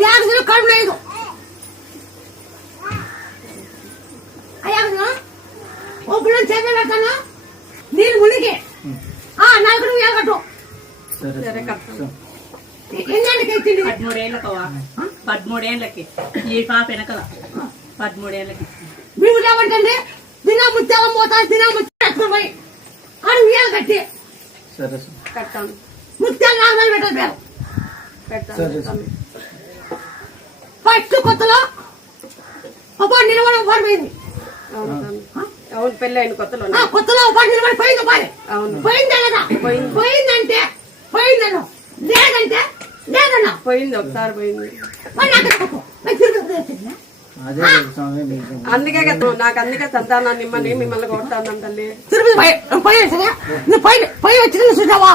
యాగదిలో కడుపు లేదు అయ్యాగను ఓ పిల్లలు చేపలు పెడతాను నీళ్ళు మునిగి నలుగురు వేగట్టు ఎన్నేళ్ళకి ఇచ్చింది 13 ఏళ్ళకి ఈ పాప వెనకల 13 ఏళ్ళకి మేము ఏమంటే దినా ముత్యాల మోతా దినా ముత్యాలు పోయి ఆడు వేలు కట్టి కట్టాను ముత్యాలు 4 నెలలు పెట్టారు ఫస్ట్ కొత్తలో ఒక నిలబడి పడిపోయింది అవును పెళ్ళి అయిన కొత్తలో ఒక నిలబడి పోయింది పారి పోయిందా లేదా పోయిందంటే పోయిందను లేదంటే లేదన్నా పోయింది ఒకసారి పోయింది అందుకే కదా నాకు అందుకే సంతానాన్ని ఇమ్మని మిమ్మల్ని కొడతాను తల్లి తిరుపతి పోయి వచ్చింది చూసావా